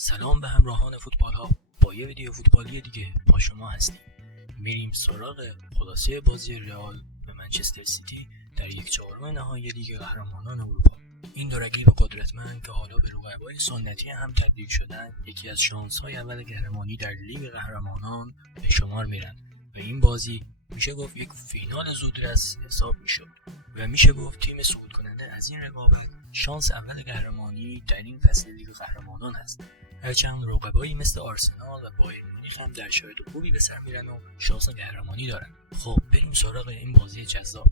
سلام به همراهان فوتبال ها. با یه ویدیو فوتبالی دیگه با شما هستیم. میریم سراغ خلاصه بازی رئال به منچستر سیتی در 1/4 نهایی لیگ قهرمانان اروپا. این دو رقیب قدرتمند که حالا به رقبای سنتی هم تبدیل شدن، یکی از شانس‌های اول قهرمانی در لیگ قهرمانان به شمار میرن و این بازی میشه گفت یک فینال زودرس حساب میشد و میشه گفت تیم صعود کننده از این رقابت شانس اول قهرمانی در این فصل لیگ قهرمانان هست. هرچند رقبایی مثل آرسنال و بایر مونیخ هم در شرایط خوبی به سر میرن و شانس قهرمانی دارن. خب بریم سراغ این بازی جذاب.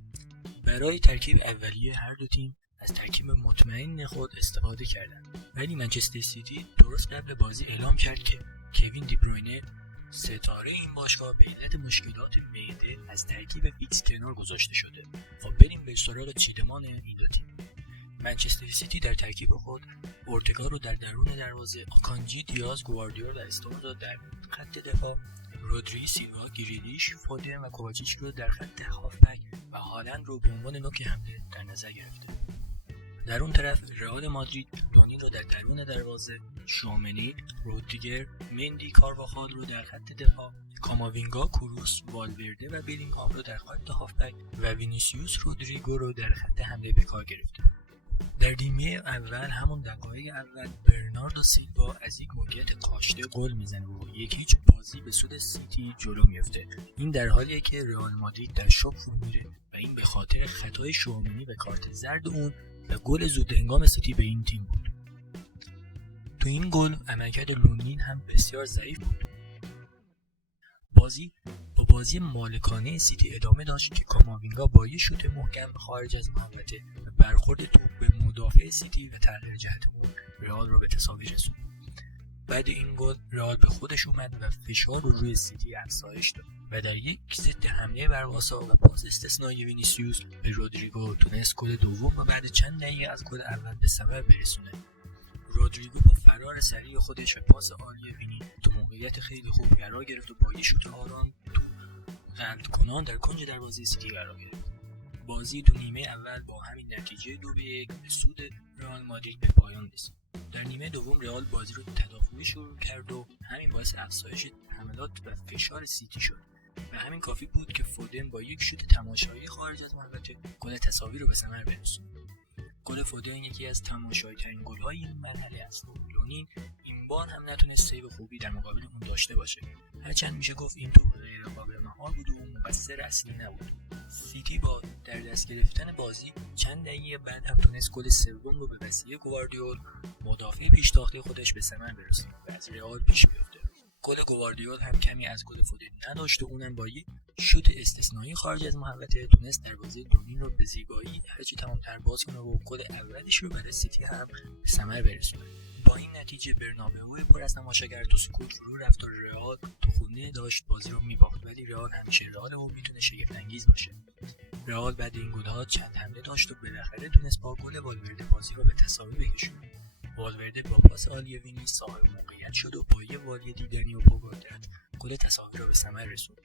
برای ترکیب اولیه هر دو تیم از ترکیب مطمئن خود استفاده کردند، ولی منچستر سیتی درست قبل بازی اعلام کرد که کوین دی بروینه ستاره این باشگاه به علت مشکلات معده از ترکیب فیکس کنار گذاشته شده. خب بریم به سراغ چیدمان این دو تیم. منچستر سیتی در ترکیب خود اورتگا رو در درون دروازه، آکانجی، دیاز، گواردیول و استونز رو در خط دفاع، رودری، سیلوا، گریلیش، فودن و کوواچیچ رو در خط هافبک و هالند رو به عنوان نوک حمله در نظر گرفته. در اون طرف رئال مادرید لونین رو در درون دروازه، شومنی، رودریگر، مندی، کارواخال رو در خط دفاع، کاماوینگا، کروس، والورده و بیلینگهام رو در خط هافبک و وینیسیوس رودریگو رو در خط حمله به کار گرفته. در نیمه اول همون دقایق اول برناردو سیلوا از یک موقعیت کاشته گل میزنه و 1-0 بازی به سود سیتی جلو میفته. این در حالیه که رئال مادرید در شوک فرو میره و این به خاطر خطای شومنی و کارت زرد اون و گل زود هنگام سیتی به این تیم بود. تو این گل عملکرد لونین هم بسیار ضعیف بود. بازی مالکانه سیتی ادامه داشت که کاماوینگا با یه شوت محکم خارج از محوطه و برخورد توپ به مدافع سیتی و تغییر جهت اون رئال رو به تساوی رسوند. بعد این گل رئال به خودش اومد و فشار رو روی سیتی افزایش داد و در یک ضد حمله برقاسا و پاس استثنایی وینیسیوس به رودریگو تونست گل دوم و بعد چند دقیقه از گل اول به ثمر برسونه. رودریگو با فرار سریع خودش و پاس عالی وینی تو موقعیت خیلی خوب قرار گرفت و با یه شوت آرام تو قلب کنان در کنج دروازه سیتی قرار گرفت. بازی تو نیمه اول با همین نتیجه 2-1 به سود رئال مادرید به پایان رسید. در نیمه دوم رئال بازی رو تدافعی شروع کرد و همین باعث افزایش حملات و فشار سیتی شد و همین کافی بود که فودن با یک شوت تماشایی خارج از محوطه گل تساوی رو به ثمر برسوند. گل فودن یکی از تماشایی‌ترین گل‌های این مرحله است. لونین این بار هم نتونست سیو خوبی در مقابل اون داشته باشه. هرچند میشه گفت این توپ غیر قابل مهار بود و اون مقصر اصلی نبود. سیتی با در دست گرفتن بازی چند دقیقه بعد هم تونست گل سوم رو به وسیله گواردیول مدافع پیشتاخته خودش به ثمر برسونه و از رئال پیش بیفته. گل گواردیول هم کمی از گل فودن نداشت و اونم با یک شوت استثنایی خارج از محوطه تونست دروازه لونین رو به زیبایی هرچی تمام‌تر باز کنه و گل اولش رو برای سیتی هم به ثمر برسونه. با این نتیجه برنابئو پر از تماشاگر تو سکوت فرو رفت و رئال تو خونه داشت بازی رو می‌باخت، ولی رئال همیشه رئال و میتونه شگفت‌انگیز باشه. رئال بعد این گل‌ها چند حمله داشت و بالاخره تونست با گل والورده بازی رو به تساوی بکشونه. والورده با پاس عالی وینی صاحب موقعیت شد و با یه والی دیدنی و پاگردت گل تساوی را به ثمر رسوند.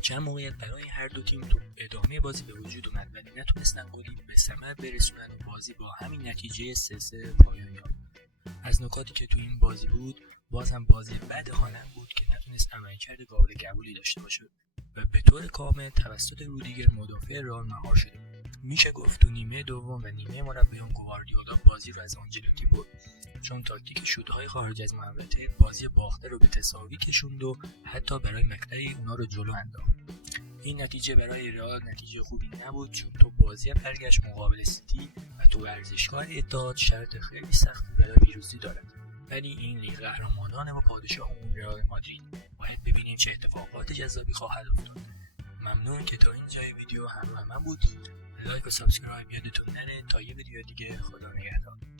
چند موقعیت برای هر دو تیم تو ادامه بازی به وجود اومد ولی نتونستن گلی به ثمر برسونن و بازی با همین نتیجه 3-3 پایان یافت. از نکاتی که تو این بازی بود، باز هم بازی بد هالند بود که نتونست عملکرد قابل قبولی داشته باشه و به طور کامل توسط رودریگر مدافع رئال مهار شده. میشه گفت تو نیمه دوم و نیمه مربیان گواردیولا بازی رو از آنجلوتی برد، چون تاکتیک شوت‌های خارج از محوطه بازی باخته رو به تساوی کشوند و حتی برای مقطعی اونا رو جلو انداخت. این نتیجه برای رئال نتیجه خوبی نبود، چون تو بازی برگشت مقابل سیتی و تو ورزشگاه اتحاد شرط خیلی سختی برای پیروزی دارد. ولی این لیگ قهرمانان و پادشاه اون رئال مادرید، باید ببینیم چه اتفاقات جذابی خواهد افتاد. ممنون که تا اینجای ویدیو همراه من بودید. لایک و سابسکرایب یادتون نره. تا یه ویدیو دیگه، خدا نگهدار.